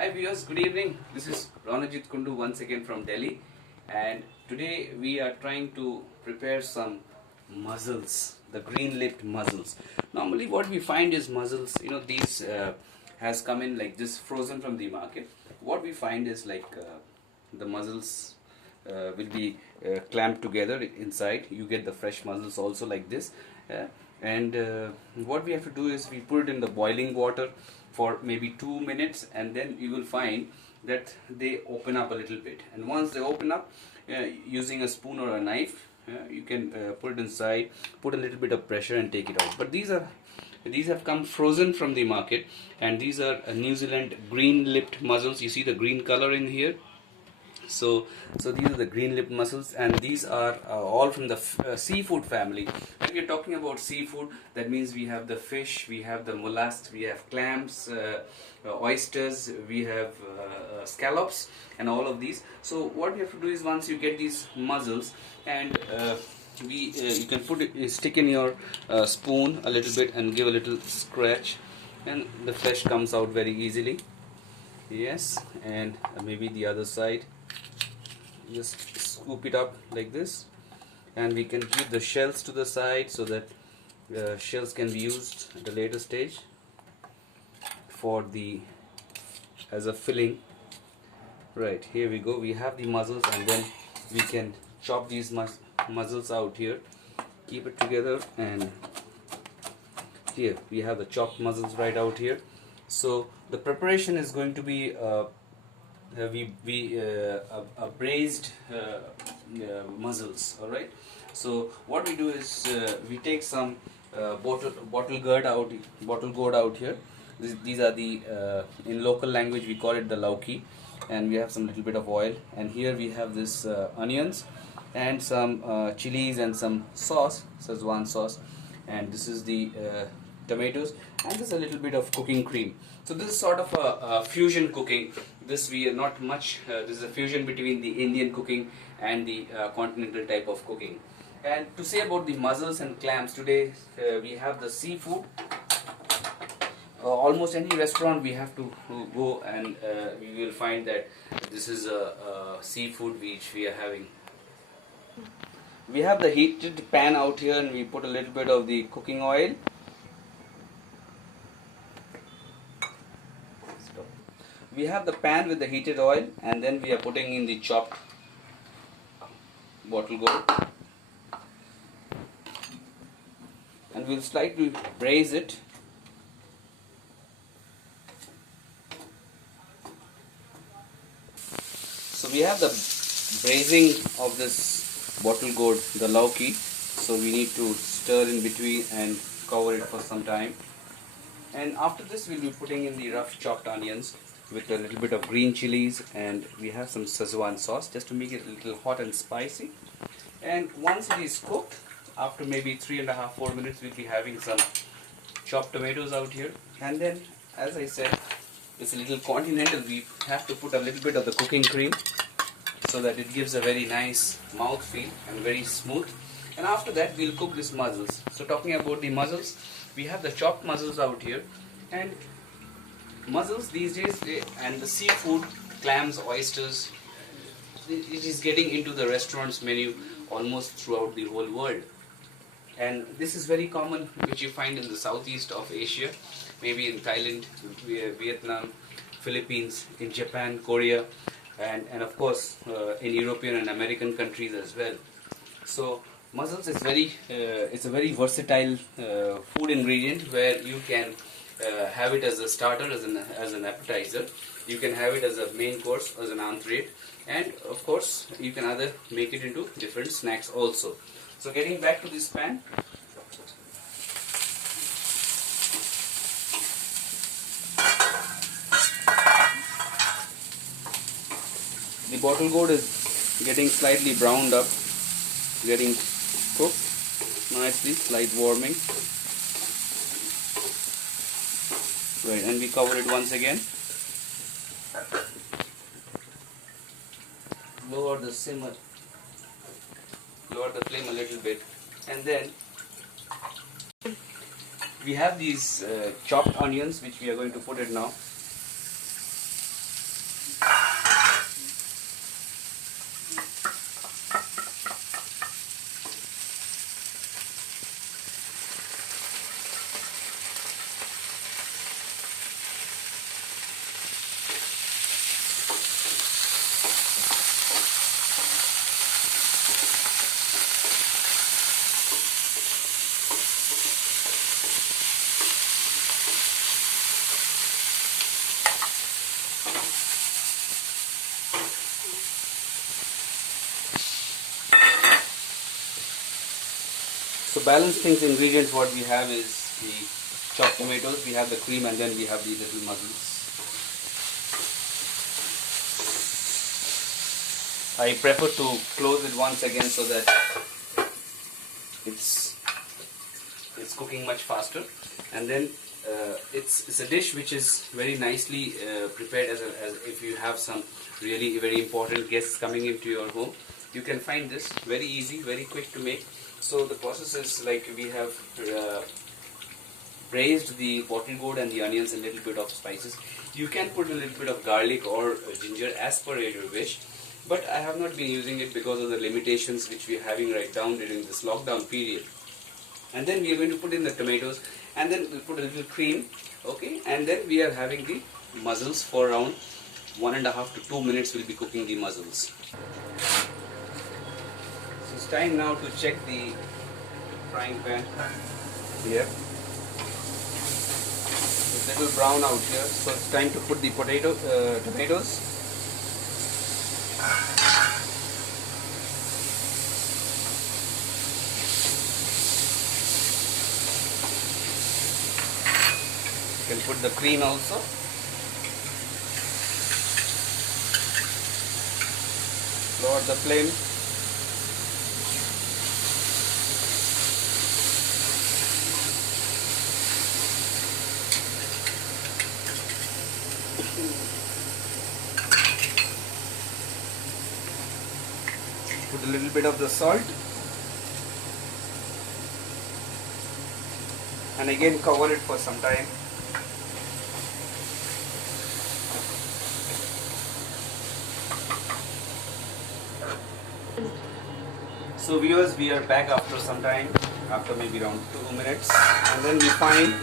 Hi viewers, good evening. This is Ranajit Kundu once again from Delhi, and today we are trying to prepare some mussels, the green-lipped mussels. Normally what we find is mussels, these has come in like this frozen from the market. What we find is the mussels will be clamped together inside. You get the fresh mussels also like this. And what we have to do is we put it in the boiling water for maybe 2 minutes, and then you will find that they open up a little bit. And once they open up, using a spoon or a knife, you can put it inside, put a little bit of pressure and take it out. But these have come frozen from the market, and these are New Zealand green-lipped mussels. You see the green color in here. So these are the green-lipped mussels, and these are all from the seafood family. When we are talking about seafood, that means we have the fish, we have the mollusks, we have clams, oysters, we have scallops, and all of these. So what you have to do is, once you get these mussels, and you can stick in your spoon a little bit and give a little scratch, and the flesh comes out very easily. Yes, and maybe the other side. Just scoop it up like this, and we can keep the shells to the side so that shells can be used at a later stage for as a filling. Right, here we go. We have the mussels, and then we can chop these mussels out here, keep it together, and here we have the chopped mussels right out here. So the preparation is going to be a braised mussels. All right. So what we do is we take some bottle gourd out here. These are the in local language we call it the lauki, and we have some little bit of oil, and here we have this onions and some chilies and some sauce, Szechuan sauce, and this is the tomatoes, and there's a little bit of cooking cream. So this is sort of a fusion cooking. This we are not much. This is a fusion between the Indian cooking and the continental type of cooking. And to say about the mussels and clams, today we have the seafood. Almost any restaurant we have to go, and we will find that this is a seafood which we are having. We have the heated pan out here, and we put a little bit of the cooking oil. We have the pan with the heated oil, and then we are putting in the chopped bottle gourd, and we'll slightly braise it. So we have the braising of this bottle gourd, the lauki, so we need to stir in between and cover it for some time. And after this we'll be putting in the rough chopped onions with a little bit of green chilies, and we have some Szechuan sauce just to make it a little hot and spicy. And once it is cooked, after maybe 3.5-4 minutes, we'll be having some chopped tomatoes out here. And then, as I said, it's a little continental. We have to put a little bit of the cooking cream so that it gives a very nice mouth feel and very smooth. And after that, we'll cook these mussels. So talking about the mussels, we have the chopped mussels out here, and mussels these days, and the seafood, clams, oysters, it is getting into the restaurant's menu almost throughout the whole world. And this is very common, which you find in the southeast of Asia, maybe in Thailand, Vietnam, Philippines, in Japan, Korea, and of course in European and American countries as well. So mussels is it's a very versatile food ingredient, where you can have it as a starter, as an appetizer. You can have it as a main course, as an entree, and of course you can either make it into different snacks also. So getting back to this pan, the bottle gourd is getting slightly browned up, getting cooked nicely, slight warming. Right, and we cover it once again. Lower the flame a little bit, and then we have these chopped onions which we are going to put it now. So balanced things ingredients what we have is the chopped tomatoes, we have the cream, and then we have the little mussels. I prefer to close it once again so that it's cooking much faster. And then it's a dish which is very nicely prepared as if you have some really very important guests coming into your home. You can find this very easy, very quick to make. So the process is like we have braised the bottle gourd and the onions and a little bit of spices. You can put a little bit of garlic or ginger as per your wish, but I have not been using it because of the limitations which we are having right now during this lockdown period. And then we are going to put in the tomatoes, and then we'll put a little cream, okay, and then we are having the mussels for around 1.5 to 2 minutes. We'll be cooking the mussels. So it's time now to check the frying pan here. It's a little brown out here, so it's time to put the tomatoes. You can put the cream also. Lower the flame. Put a little bit of the salt. And again cover it for some time. So viewers, we are back after some time, after maybe around 2 minutes, and then we find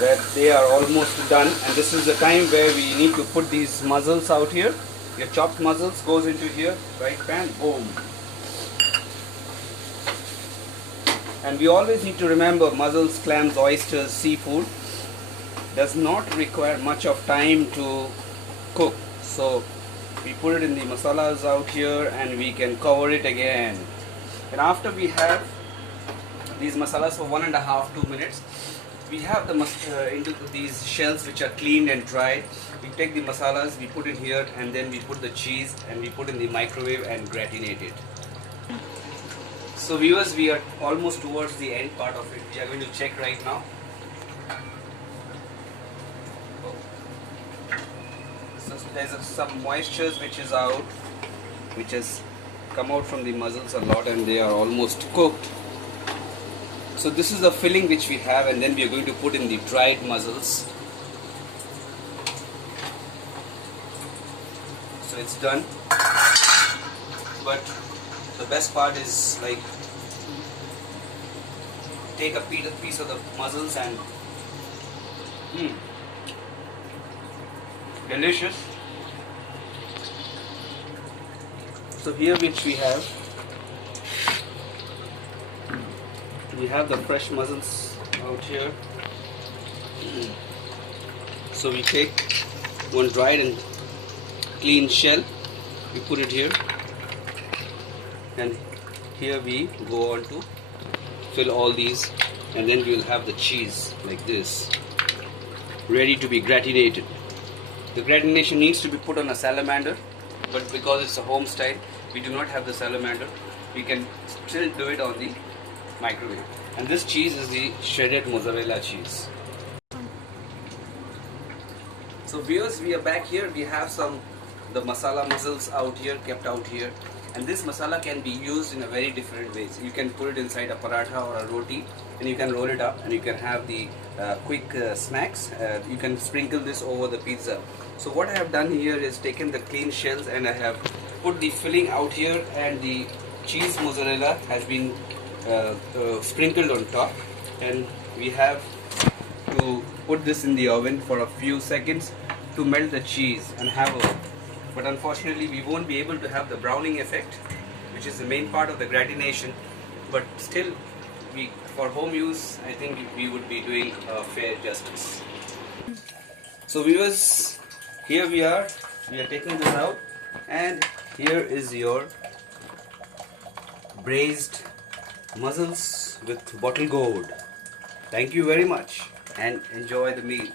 that they are almost done, and this is the time where we need to put these mussels out here. Your chopped mussels goes into here, right pan, boom. And we always need to remember mussels, clams, oysters, seafood does not require much of time to cook. So we put it in the masalas out here and we can cover it again. And after we have these masalas for 1.5 to 2 minutes, we have the into these shells which are cleaned and dried. We take the masalas, we put in here, and then we put the cheese and we put in the microwave and gratinate it. So viewers, we are almost towards the end part of it. We are going to check right now. So there's some moistures which is out, which has come out from the mussels a lot, and they are almost cooked. So this is the filling which we have, and then we are going to put in the dried mussels. So it's done. But the best part is like take a piece of the mussels and delicious. So here which we have the fresh mussels out here. So we take one dried and clean shell, we put it here, and here we go on to fill all these, and then we will have the cheese like this, ready to be gratinated. The gratination needs to be put on a salamander, but because it's a home style, we do not have the salamander. We can still do it on the microwave. And this cheese is the shredded mozzarella cheese. So viewers, we are back here. We have the masala mussels out here, kept out here. And this masala can be used in a very different ways. You can put it inside a paratha or a roti, and you can roll it up, and you can have the quick snacks. You can sprinkle this over the pizza. So what I have done here is taken the clean shells, and I have put the filling out here, and the cheese mozzarella has been sprinkled on top, and we have to put this in the oven for a few seconds to melt the cheese and have a, but unfortunately we won't be able to have the browning effect, which is the main part of the gratination, but still for home use I think we would be doing fair justice. So viewers, here we are taking this out, and here is your braised mussels with bottle gourd. Thank you very much and enjoy the meal.